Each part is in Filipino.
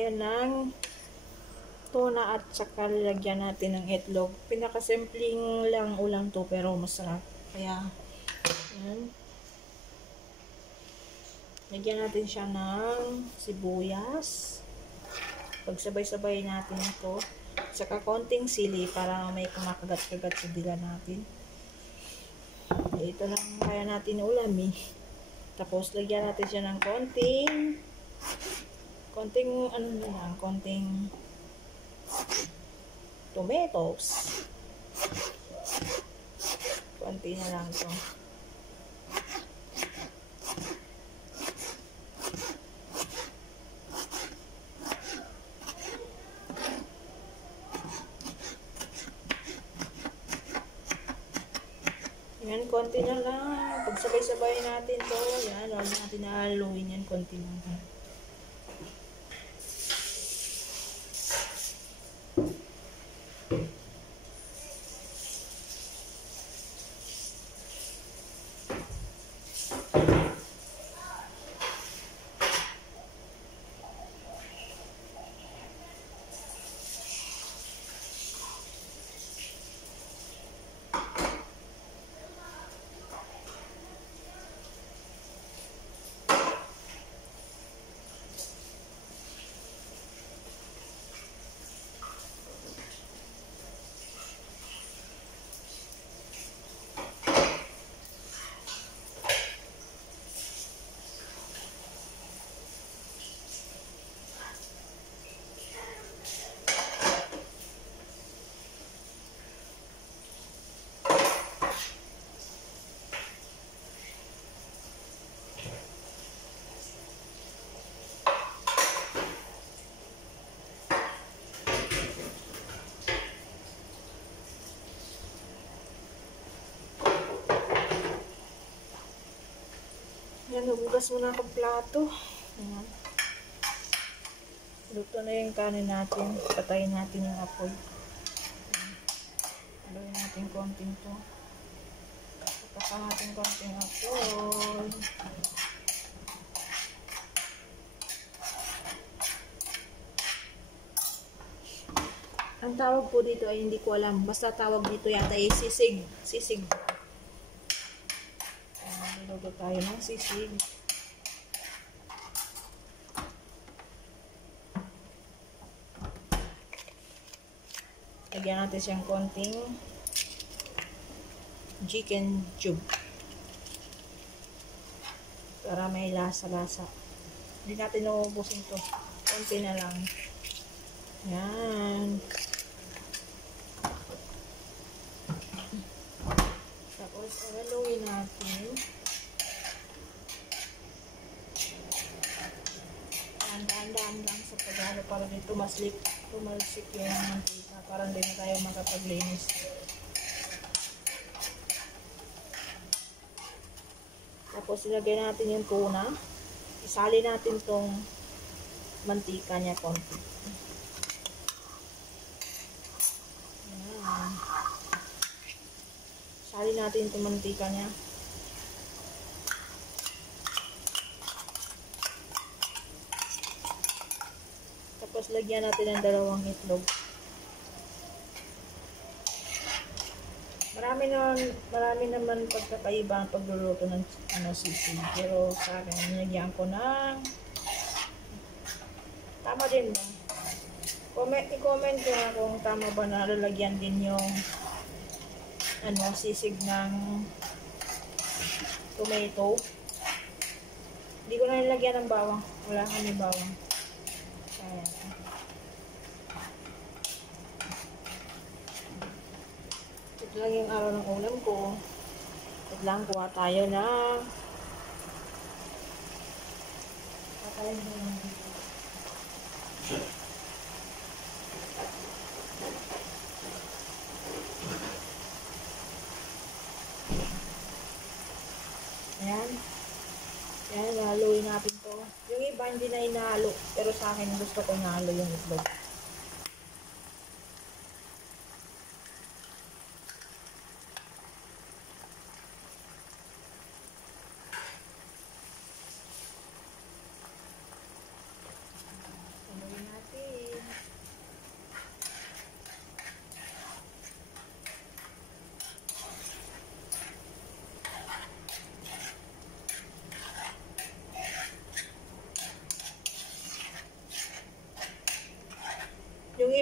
tayo ng tuna at saka lagyan natin ng itlog. Pinakasimpleng lang ulam to pero masarap. Kaya, yan. Lagyan natin siya ng sibuyas. Pagsabay-sabay natin ito. Saka konting sili para may kumakagat-kagat sa dila natin. Ito lang kaya natin ulam eh. Tapos lagyan natin siya ng konting tomatoes. Konti na lang ito. Yan, konti na lang. Pagsabay-sabay natin to. Yan, huwag natin nahaluin yan. Konti na lang. Yan, hugas muna akong plato. Ayan. Luto na yung kanin natin. Patayin natin yung apoy. Patayin natin konting to. Patayin natin konting apoy. Ang tawag po dito ay hindi ko alam. Basta tawag dito yata ay sisig. Sisig. Luto tayo ng sisig. Lagyan natin siyang konting chicken cube. Para may lasa-lasa. Hindi natin nauubusin to. Konti na lang. Yan. Tapos, haluin natin. Daan-daan lang sa paghalo para din tumalsik yung mantika para hindi na tayo makapaglinis. Tapos ilagay natin yung tuna. Isali natin tong mantika niya konti. Ayan. Isali natin itong mantika niya. Tapos lagyan natin ng 2 itlog. Marami naman pagkakaiba ang pagluluto ng sisig. Pero sa akin, nilagyan ko ng tama din ba? I-comment ko na kung tama ba na lalagyan din yung sisig ng tomato. Hindi ko na nilagyan ng bawang. Wala kami bawang. Ayan. Ito lang yung araw ng ulam ko. Ito lang, kuha tayo na patayin mo lang dito. Ayan. Ayan, haluin natin to. Yung iba hindi na inahalo. Pero sa akin gusto ko nahalo yung itlog. Haluin natin.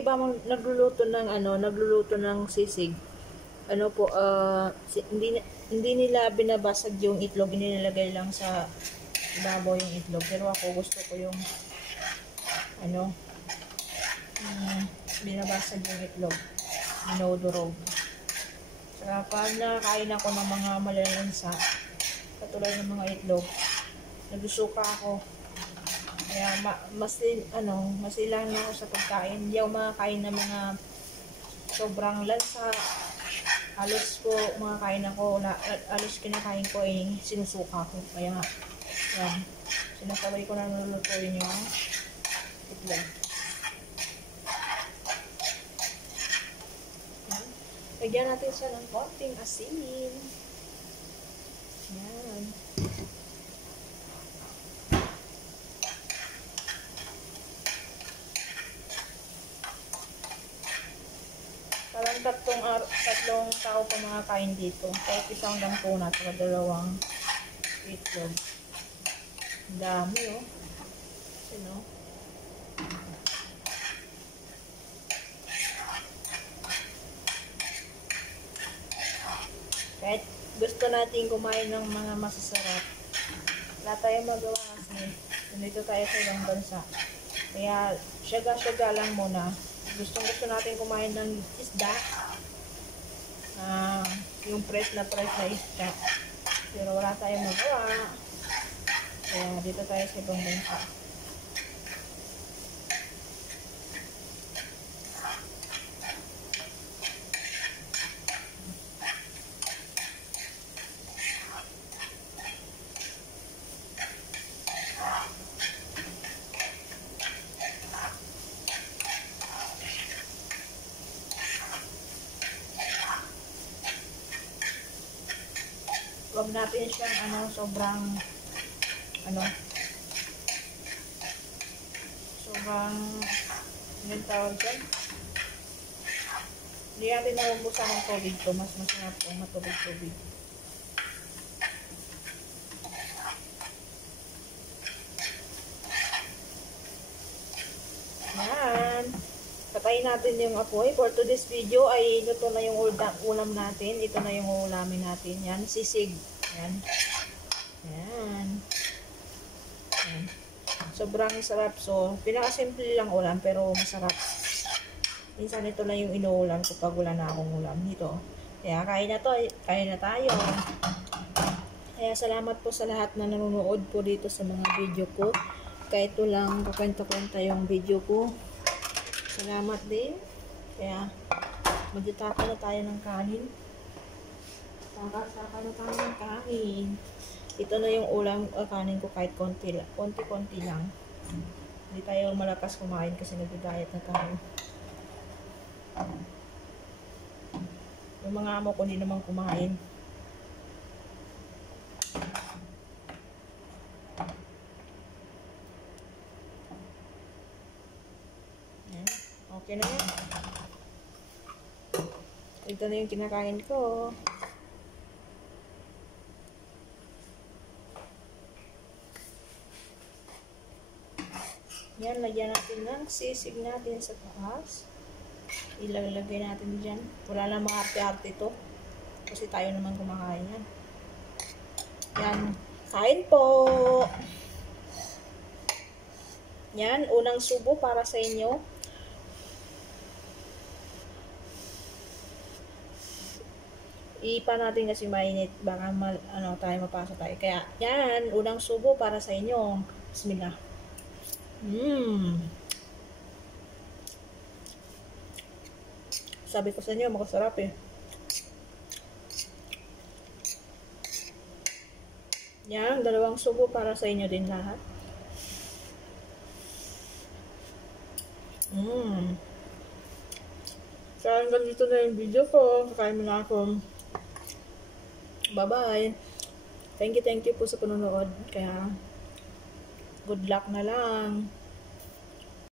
iba nagluluto ng nagluluto ng sisig. Ano po, hindi nila binabasag yung itlog, inilalagay lang sa ibabaw yung itlog. Pero ako gusto ko yung binabasag yung itlog, dinodurog. Saka pag nakakain ako ng mga malalansa, katulad ng mga itlog, nagsusuka ako. Kaya masilang na ako sa pagkain. Hindi ako makakain ng mga sobrang lansa. Halos po makakain ako, halos kinakain ko ay sinusuka ko. Kaya yan, sinasabay ko na nilulutuin yung itlog. Yan. Lagyan natin siya ng konting asin. Yan. Parang tatlong tao pa makakain dito. Kahit isang lang po na, saka dalawang itlog. Ang dami, oh. Sino? Kahit gusto natin kumain ng mga masasarap, wala tayong magawa kasi nandito tayo sa ibang bansa. Kaya, syaga-syaga lang muna. Gusto natin kumain ng isda, yung fresh na isda, pero wala tayong magawa, kaya dito tayo sa ibang bansa. Huwag natin siyang sobrang yung tawag dyan. Hindi natin naubusan ng tubig to. Mas masarap po matubig-tubig. Yan. Patayin natin yung apoy. For today's video ay luto na yung ulam natin. Ito na yung ulamin natin. Yan, sisig. Yan. Yan. Yan. Sobrang sarap. So, pinakasimple lang ulam pero masarap. Minsan ito na yung inuulam ko pag wala na akong ulam. Ito. Kaya kain na tayo. Kaya salamat po sa lahat na nanonood po dito sa mga video ko. Kaya ito lang kukwenta-kwenta yung video ko. Salamat din. Kaya magtitaka na tayo ng kanin. Taka na tayo ng kanin. Ito na yung ulam kanin ko kahit konti-konti lang. Hindi tayo malakas kumain kasi nag-diet na tayo. Yung mga amo ko hindi naman kumain. Okay na yan. Ito na yung kinakain ko. Yan, lagyan natin ng sisig natin sa taas. Ilalagay natin dyan. Wala na mga arte-arte ito. Kasi tayo naman kumakain yan. Yan. Kain po! Yan, unang subo para sa inyo. Ipa natin kasi mainit. Baka tayo mapasa tayo. Kaya, yan, unang subo para sa inyo. Bismillah. Sabi ko sa inyo, makasarap eh. Yan, dalawang subo para sa inyo din lahat. So, hanggang dito na yung video ko. Kakain mo na ako. Bye-bye. Thank you po sa panonood. Kaya, good luck na lang.